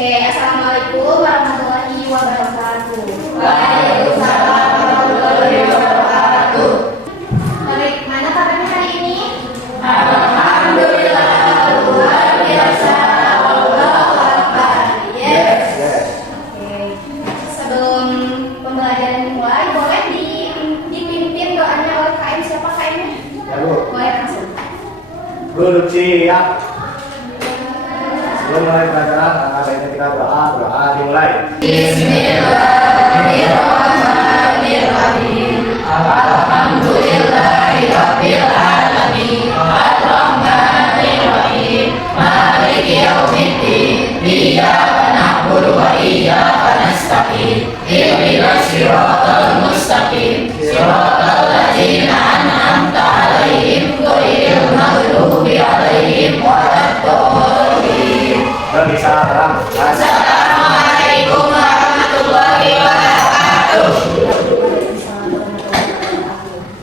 Oke, assalamualaikum warahmatullahi wabarakatuh. Waalaikumsalam warahmatullahi wabarakatuh. Bagaimana kabarnya hari ini? Alhamdulillah, luar biasa. Allahu Akbar. Yes. Oke. Sebelum pembelajaran dimulai, boleh dipimpin doanya oleh KM. Siapa KM-nya? Ya, Bu. Boleh langsung. Guru siap. Sebelum mulai pelajaran, baiknya kita doa dimulai. Bismillahirrahmanirrahim. Alhamdulillahirabbil alamin. Arrahmanirrahim. Maliki yaumiddin. Iyyaka na'budu wa iyyaka nasta'in. Ihdinas siratal mustaqim. Siratal ladzina an'amta 'alaihim ghairil maghdubi 'alaihim waladdallin. Salam. Assalamualaikum warahmatullahi wabarakatuh.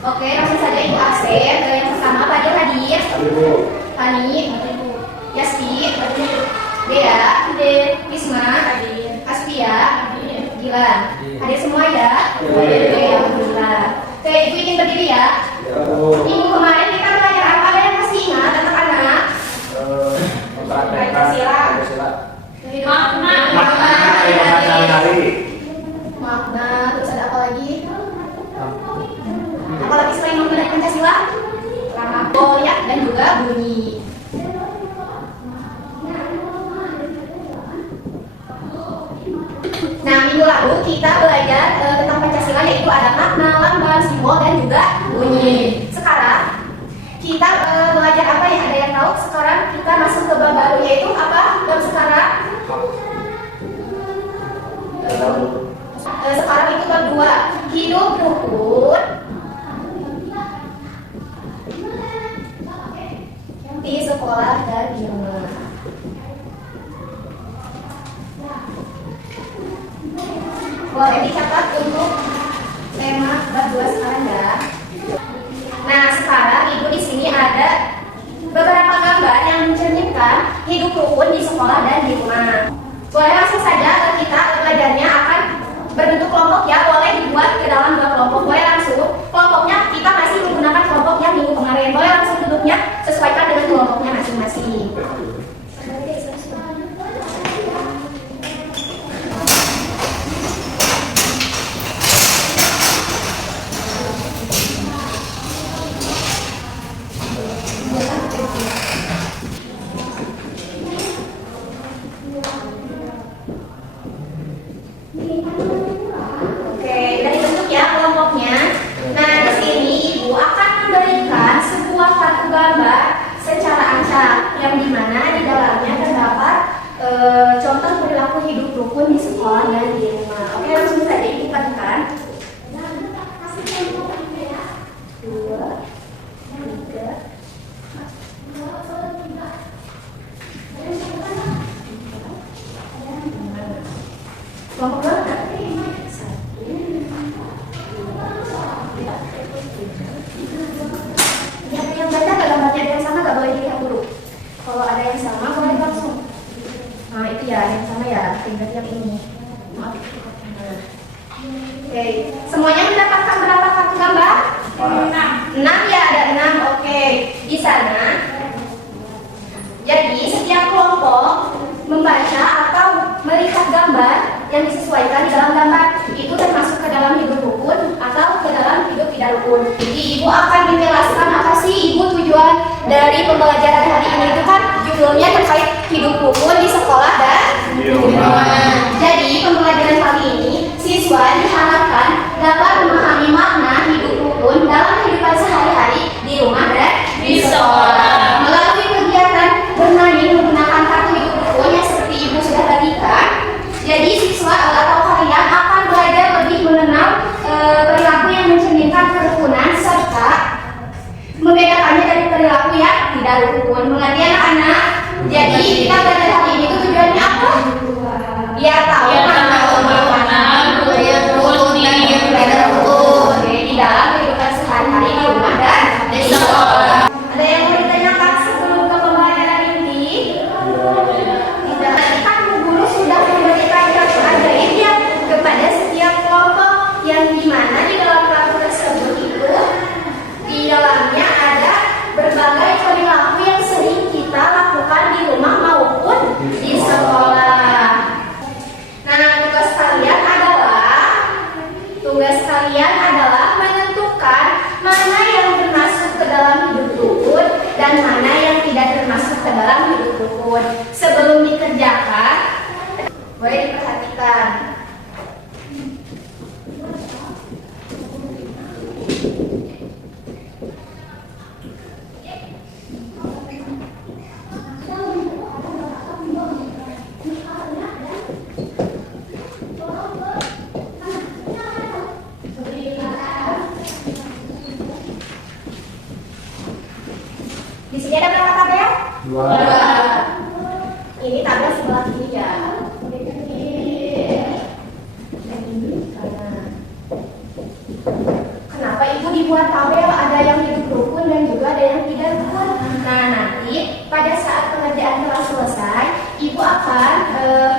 Oke, langsung saja Ibu Asep. Yang pertama tadi hadir. Ibu. Hani, Yasti, Dea, Isma, Aspia, Gilan. Hadir semua ya? Oke, alhamdulillah. Oke, Ibu ingin berdiri ya? Minggu kemarin kita belajar apa? Ada yang masih ingat anak-anak? Pancasila. Makna sehari-hari. Makna, terus ada apa lagi? Apa lagi selain makna dari Pancasila? Oh ya, dan juga bunyi. Nah, minggu lalu kita belajar tentang Pancasila, yaitu ada makna, lambang, simbol, dan juga bunyi. Sekarang kita belajar apa ya? Ada yang tahu? Sekarang kita masuk ke bab baru, yaitu apa? Bab sekarang? Sekarang itu bab 2, hidup rukun di sekolah dan di rumah. Boleh dicatat untuk tema bab 2 sekarang ya. Nah, sekarang Ibu di sini ada beberapa gambar yang mencerminkan hidup rukun di sekolah dan di rumah. Boleh langsung saja kita belajarnya akan berbentuk kelompok ya. Boleh dibuat ke dalam 2 kelompok. Boleh langsung. Kelompoknya kita masih menggunakan kelompok yang minggu kemarin. Boleh langsung duduknya sesuaikan dengan kelompoknya masing-masing. Yang dimana di dalamnya terdapat contoh perilaku hidup rukun di sekolah dan di rumah. Oke, langsung saja Ibu padukan. 2, 3. Kelompok berapa? 1. Yang baca gak gambarnya ada yang sama, gak boleh dilihat dulu. Kalau ada yang sama boleh langsung. Nah itu ya yang sama ya, tinggal yang ini. Maaf. Oke, semuanya mendapatkan berapa kartu gambar? 6 ya, ada 6. Oke, di sana. Jadi setiap kelompok membaca atau melihat gambar yang disesuaikan di dalam gambar itu termasuk ke dalam hidup rukun atau ke dalam hidup tidak rukun. Jadi Ibu akan menjelaskan apa sih Ibu tujuan dari pembelajaran hari ini. Itu kan judulnya terkait hidup rukun di sekolah dan di rumah. Jadi pembelajaran kali ini siswa diharapkan dapat memahami makna hidup rukun dalam kehidupan sehari-hari di rumah dan di sekolah melalui kegiatan bermain menggunakan kartu hidup rukun yang seperti Ibu sudah bagikan. Jadi siswa atau kalian akan belajar lebih mengenal perilaku yang mencerminkan kerukunan serta membedakannya dari perilaku yang tidak rukun. Mengerti anak-anak? Jadi kita belajar hari ini itu tujuannya apa? Biar tahu makna rukun dan yang tidak rukun di dalam kehidupan sehari-hari di rumah dan di sekolah. Ada yang mau ditanyakan sebelum ke pembelajaran inti? Tidak. Tadi kan guru sudah rukun. Sebelum dikerjakan, boleh diperhatikan. Di sini ada berapa tabel? 2. Ini tabel sebelah kiri ya. Kenapa ibu dibuat tabel? Ada yang hidup rukun dan juga ada yang tidak rukun. Nah, nanti pada saat pengerjaan telah selesai, ibu akan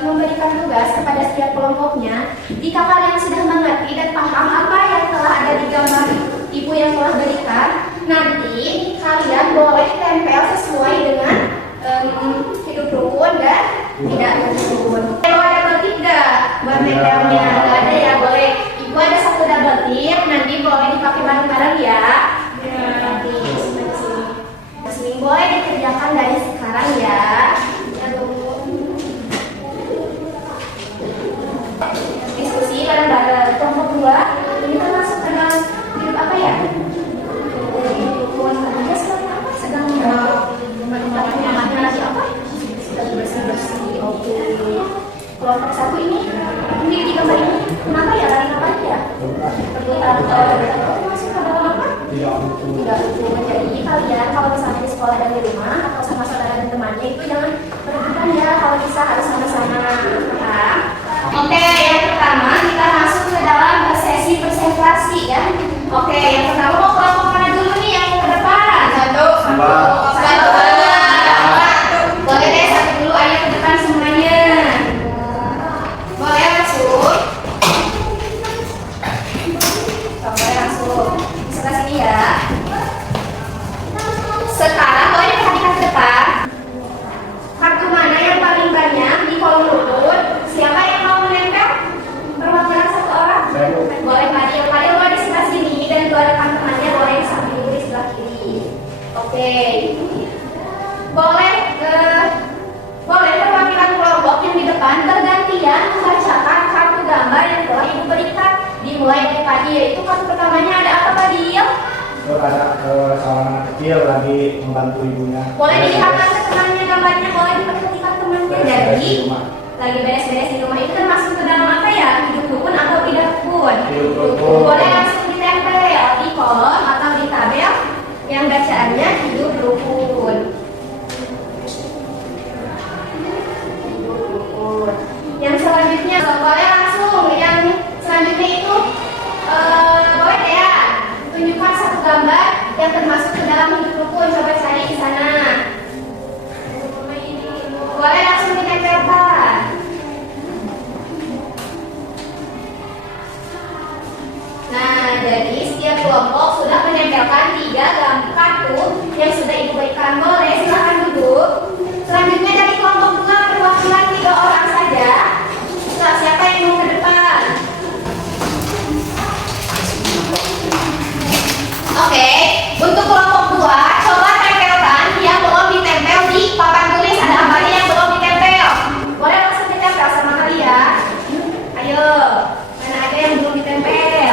memberikan tugas kepada setiap kelompoknya. Jika kalian sudah mengerti dan paham apa yang telah ada di gambar ibu yang telah berikan, nanti kalian boleh tempel sesuai dengan hidup rukun dan tidak rukun. Kalau ada double tip nggak buat tempelnya? Nggak ada ya, boleh. Ibu ada satu double tip, nanti boleh dipakai bareng-bareng ya. Nanti sini boleh dikerjakan dari sekarang ya. Diskusi bareng-bareng. Kelompok 2 ini termasuk ke dalam hidup apa ya? Sedang lagi apa? Sedang bersih-bersih. Oke. Kelompok 1 ini di gambar ini kenapa ya? Lari apa ya? Perbuatan masuk ke dalam apa? Tidak rukun. Jadi kalian kalau misalnya di sekolah dan di rumah atau sama saudara dan temannya itu jangan berebutan ya. Kalau bisa harus sama-sama. Oke, yang pertama kita masuk ke dalam sesi presentasi ya. Oke, yang pertama mau kelompok mana dulu nih yang ke depan? Satu. Boleh deh, satu dulu ayo ke depan semuanya. Boleh masuk. Boleh masuk. Sebelah sini ya. Sekarang boleh diperhatikan ke depan. Kartu mana yang paling banyak di kolom rukun? Siapa yang mau menempel? Perwakilan satu orang? Boleh Fadil. Fadil boleh di sebelah sini dan dua rekan temannya boleh di samping ibu di sebelah kiri. Oke. Boleh perwakilan kelompok yang di depan bergantian membacakan kartu gambar yang telah ibu berikan. Dimulai dari Fadil. Itu kartu pertamanya ada apa Fadil? Ada seorang anak kecil lagi membantu ibunya. Boleh dilihatkan ke temannya gambarnya, boleh diperhatikan temannya. Jadi lagi beres-beres di rumah itu termasuk ke dalam apa ya? Hidup rukun atau tidak rukun? Hidup rukun. Boleh langsung ditempel di kolom atau di tabel yang bacaannya hidup rukun. Hidup rukun. Yang selanjutnya boleh langsung. Yang selanjutnya itu boleh deh ya. Tunjukkan satu gambar yang termasuk ke dalam hidup rukun. Coba cari di sana. Boleh langsung ditempelkan. Nah, jadi setiap kelompok sudah menempelkan 3 kartu yang sudah ibu berikan. Boleh, silakan duduk. Selanjutnya dari kelompok 2 perwakilan 3 orang saja. Nah, siapa yang mau ke depan? Oke, untuk kelompok 2 coba tempelkan yang belum ditempel di papan tulis. Ada gambarnya yang belum ditempel. Boleh langsung ditempel sama kalian. Ayo, mana ada yang belum ditempel?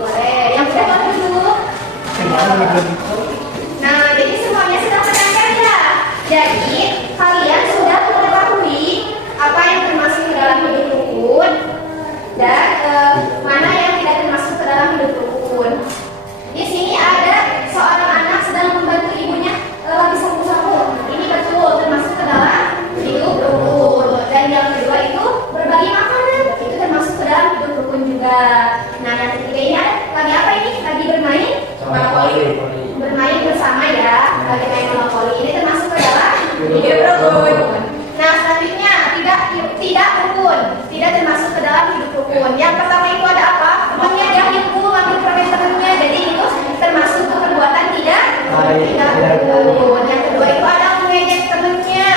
Boleh, yang sudah boleh dulu. Nah, jadi semuanya sudah menempel ya. Jadi kalian sudah mengetahui apa yang termasuk ke dalam hidup rukun dan mana yang tidak termasuk ke dalam hidup rukun. Di sini ada seorang anak sedang membantu ibunya lagi sapu-sapu. Ini betul termasuk ke dalam hidup rukun. Dan yang kedua itu berbagi makanan. Itu termasuk ke dalam hidup rukun juga. Nah, yang ketiga ini lagi apa ini? Lagi bermain? Bermain bersama ya. Lagi main monopoli. Ini termasuk ke dalam hidup rukun. Nah, selanjutnya tidak rukun. Tidak termasuk ke dalam hidup rukun. Yang pertama itu ada apa? Temannya jahit ngambil permen temannya. Jadi itu termasuk ke perbuatan tidak rukun. Yang kedua itu ada mengejek temannya.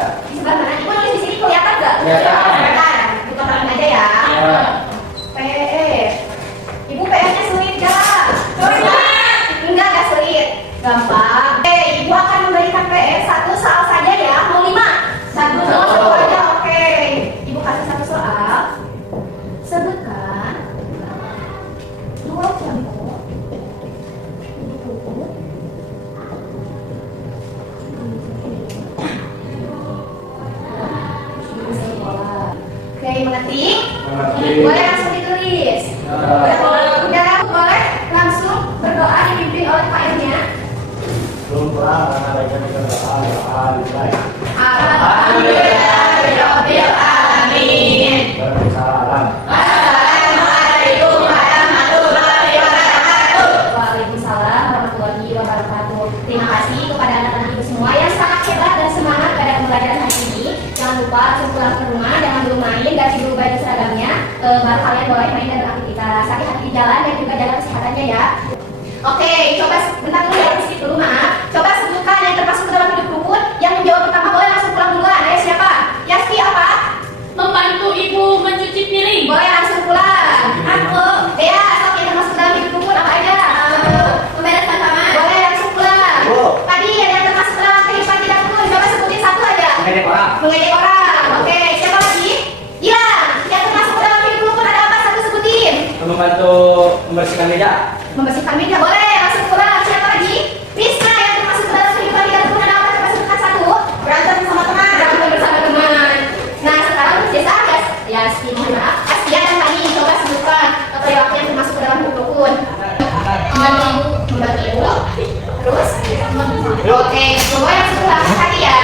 Di sebelah mana? Ibu nulis di sini kelihatan nggak? Kelihatan. Kelihatan. Ibu tolongin aja ya. Ya. PE. Ibu PE-nya sulit nggak? Nggak sulit. Gampang. Oke, ibu akan memberikan PE satu soal saja ya. Mau 5? Satu aja. Oke. Ibu kasih satu soal. Sebutkan 2 contoh. Oke, mengerti? Mengerti. Boleh langsung ditulis. Udah, boleh langsung berdoa dipimpin oleh Pak Irnya. Belum pernah karena baca alhamdulillah. Alhamdulillahirabbil alamin. Bersalam. Assalamualaikum warahmatullahi wabarakatuh. Waalaikumsalam warahmatullahi wabarakatuh. Terima kasih kepada anak-anak ibu semua yang sangat hebat dan semangat pada pembelajaran hari ini. Jangan lupa langsung pulang ke rumah, jangan dulu main, ganti dulu baju seragamnya. Baru kalian boleh main dan beraktivitas. Hati-hati di jalan dan juga jaga kesehatannya ya. Oke, coba bentar dulu ya, skip dulu maaf. Coba sebutkan yang termasuk ke dalam hidup rukun. Yang menjawab pertama boleh langsung pulang duluan. Ayo siapa? Yasti apa? Membantu ibu mencuci piring. Boleh langsung pulang. Aku. Bea, sok yang termasuk ke dalam hidup rukun apa aja? Membereskan kamar. Boleh langsung pulang. Bu. Tadi ada yang termasuk ke dalam kehidupan tidak rukun. Coba sebutin satu aja. Ngedek orang. Mengejek orang. Oke, siapa lagi? Gilang. Yang termasuk ke dalam hidup rukun ada apa? Satu sebutin. Membantu membersihkan meja. Membersihkan meja. Boleh langsung pulang. Siapa lagi? Rizka yang termasuk ke dalam kehidupan tidak rukun ada apa? Coba sebutkan satu. Berantem bersama teman. Berantem bersama teman. Nah, sekarang biasa ya, mohon maaf. Astia dan Tani coba sebutkan perilaku yang termasuk ke dalam hidup rukun. Membantu ibu. Terus? Oke, semua yang sebelah tadi ya.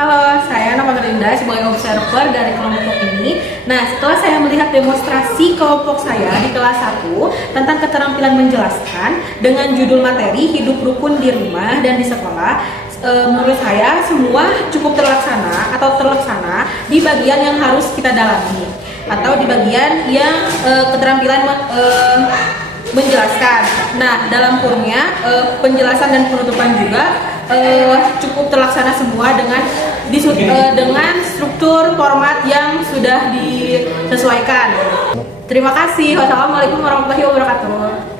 Halo, saya nama Linda sebagai observer dari kelompok ini. Nah, setelah saya melihat demonstrasi kelompok saya di kelas 1 tentang keterampilan menjelaskan dengan judul materi hidup rukun di rumah dan di sekolah, menurut saya semua cukup terlaksana di bagian yang harus kita dalami atau di bagian yang keterampilan menjelaskan. Nah, dalam kurungnya penjelasan dan penutupan juga cukup terlaksana semua dengan struktur format yang sudah disesuaikan. Terima kasih. Wassalamualaikum warahmatullahi wabarakatuh.